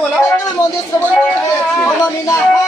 我来，我来。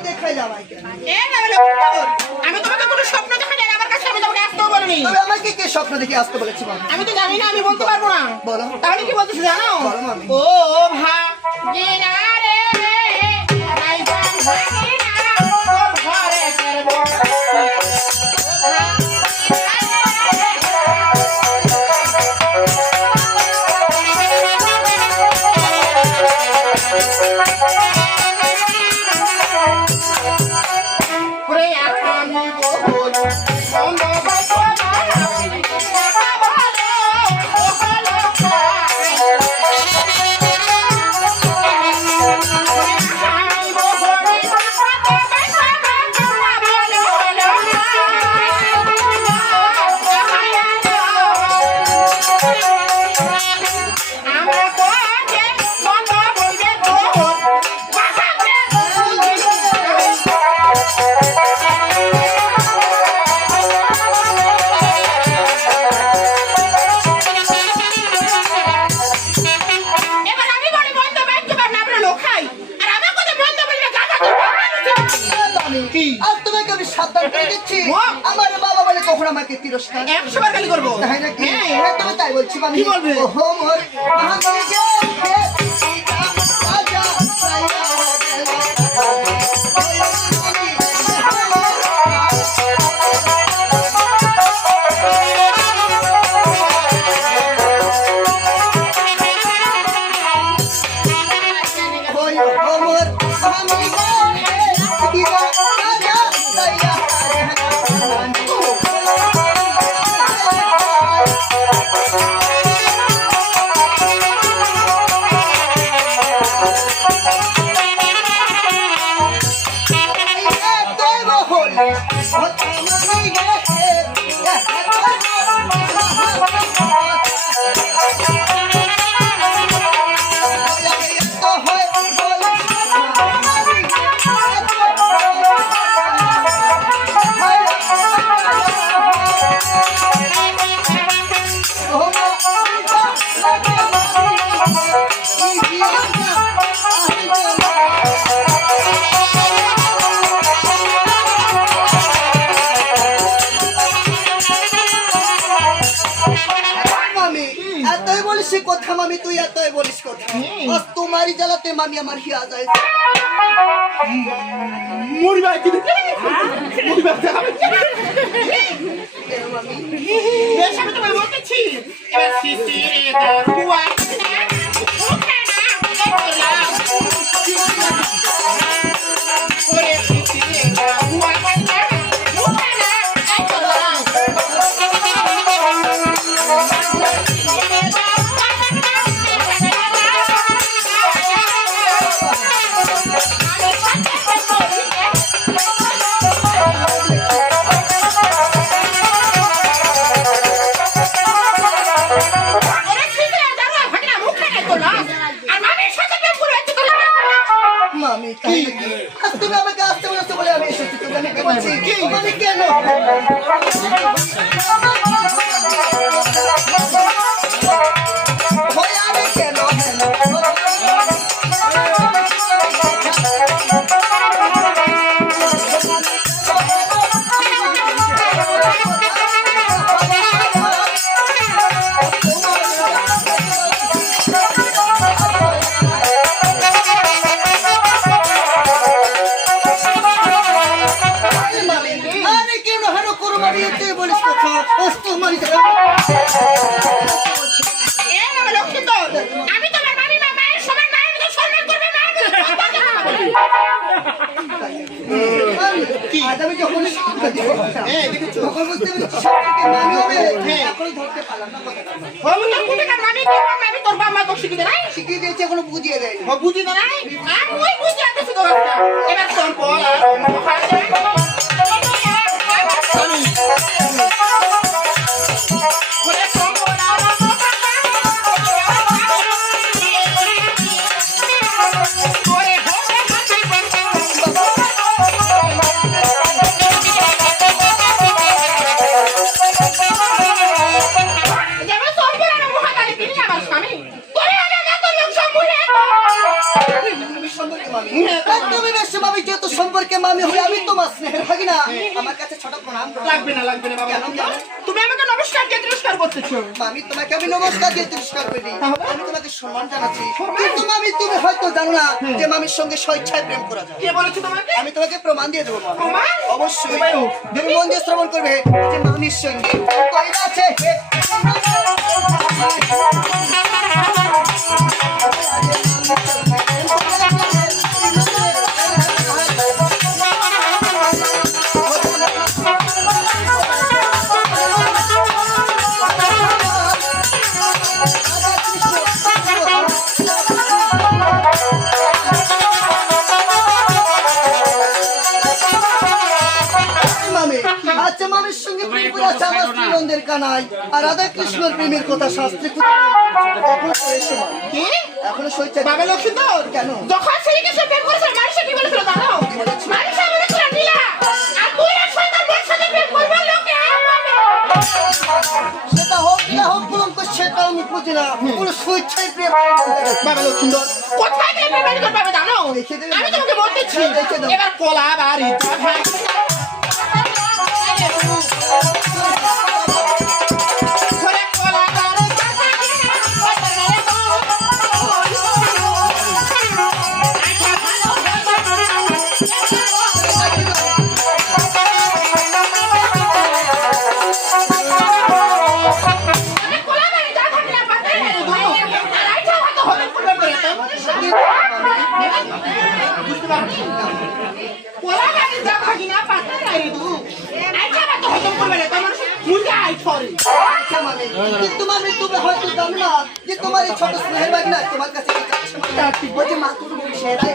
দেখাই যাবাই এ। আমি তোমাকে কোনো স্বপ্ন দেখা যায় আমার কাছে আমি তোমাকে আসতেও বলিনি তবে আমাকে কে স্বপ্ন দেখে আসতে বলেছি মামি আমি তো জানি না আমি বলতে পারব না বলো। তাহলে কি বলতেছি জানো। ও ভা রে একশো বার খালি করব হ্যাঁ। তাই বলছি কি বলবে? কথা আজ তোমারই জ্বালাতে মামি আমার হিয়া যায় মরিবা কিন্তু মরিবা মামি বেশ আমি তোমায় বলতেছি এবার শিখিয়ে দিয়েছি এখনও বুঝিয়ে দেয় ও বুঝি না নাই আমি ওই বুঝি আতে শুধু রাস্তা এবার তোর বল আর ছোট প্রণাম। লাগবে না লাগবে না বাবা। কেন কেন? তুমি আমাকে নমস্কার দিয়ে তিরস্কার করতেছো। মামি তোমাকে আমি নমস্কার দিয়ে তিরস্কার করি। আমি তোমাকে সম্মান জানাচ্ছি। কিন্তু মামি তুমি হয়তো জানো না যে মামির সঙ্গে স্বেচ্ছায় প্রেম করা যায়। কে বলেছ তোমাকে? আমি তোমাকে প্রমাণ দিয়ে দেবো প্রমাণ? অবশ্যই। তুমি মন দিয়ে শ্রবণ করবে। যে মামির সঙ্গে। কয়লা আছে? আচ্ছা মামির সঙ্গে প্রেম করে আছে আমার শ্রীনন্দের কানাই আর রাধা কৃষ্ণের প্রেমের কথা শাস্ত্রে এখনও তো সইছে বাবা লক্ষ্মীন্দর কেন? যখন প্রেম মানুষে কি বলেছিল মানুষে নীলা আর তুই প্রেম করবে লোকে সেটা হোক না হোক কলঙ্ক সেটা আমি বুঝি না। কোনো সুইচ্ছাই প্রেম বাবা লক্ষ্মীন্দর কোথায় প্রেম করবে জানো? দেখে দেবে। আমি তোমাকে বলতেছি এবার কলা বাড়ি Wala na rin daw, hagi na pa, tayo আচ্ছা মামি। কিন্তু মামি তুমি হয়তো জানো না যে তোমার এই ছোট স্নেহের বাড়ি না তোমার কাছে কি চাচ্ছে মামি? বলছে মাতুর বংশের আই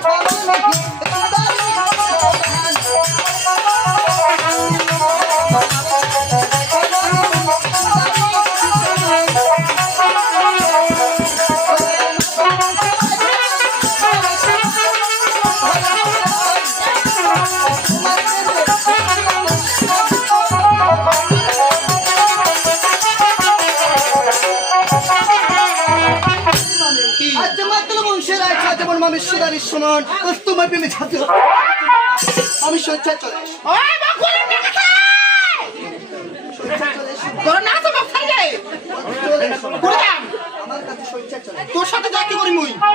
মামি সমান তোমার প্রেমে ছাত্র আমি স্বেচ্ছায় চলে তোর সাথে যাকে বক্তা যায়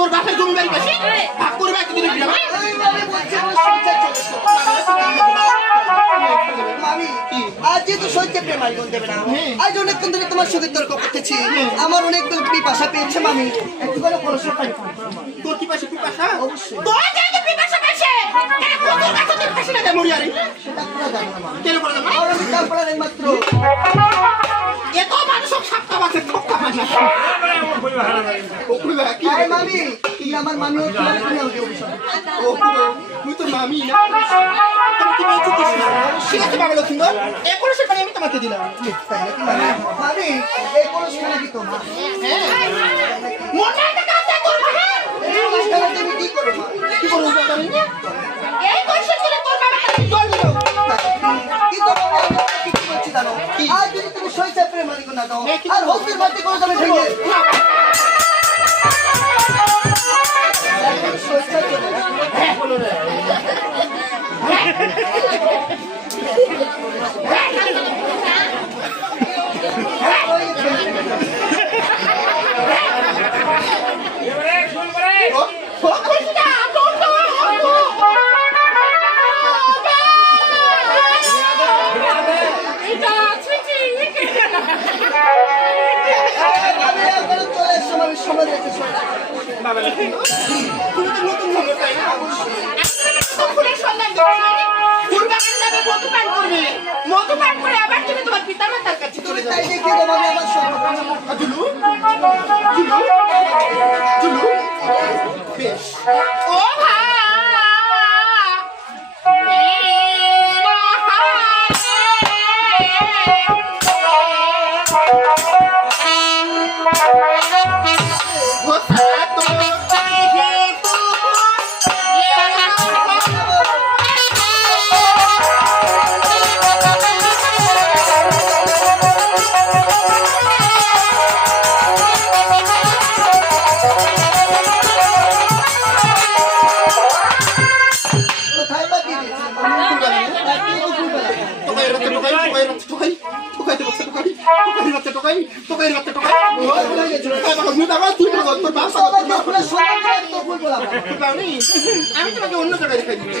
তোর বাপের জমি বাড়ি বেশি ভাগ বলছি আমার স্বেচ্ছায় চলে আজ যেহেতু সত্যি প্রেম আয়োজন দেবে না আজ অনেকক্ষণ ধরে তোমার সঙ্গে তর্ক করতেছি। আমার অনেক পিপাসা পেয়েছে মামি। একটু করে করো। তোর কি পাশে পিপাসা? অবশ্যই। তোর যেহেতু পিপাসা পাইছে তোর কাছে তোর পাশে না মরি আরে সেটা পুরো জানো না কেন করে দেবো আর আমি তারপরে এই মাত্র। এত মানুষ আরে মামি তুমি আমার মামি মানে তুমি আমাকে অভিশাপ। ওকুলা তুই তো মামি না। তুমি কি বলছিস ঠিক আছে বাবা লক্ষ্মীন্দর এই পুরুষের পানি আমি তোমাকে দিলাম। তাই নাকি মামি? মামি এই কলসটা নাকি তোমার? মনে একটা কাজ দেয় তোর এই কলসটা তুমি কি করো কি করব বাবা এই পয়সা তুলে তোর বাবা জল দিল কিন্তু মামি, কি বলছি জানো? আজ যদি তুমি সইছে প্রেম মালিক না দাও আর হস্তির বাড়িতে করে যাবে ভেঙে চাই না। তুমি তো নতুন হলো তাই না ফুলের সন্ধান দিচ্ছি ফুল বাগান যাবে মধু পান করবে মধু করে আবার তুমি তোমার পিতা মাতার কাছে চলে যাবে ও ভাই ঘোষা ফুল বাগান। তোর বাবা টোকাই আমি তোমাকে অন্য জায়গায় দেখাই দিচ্ছি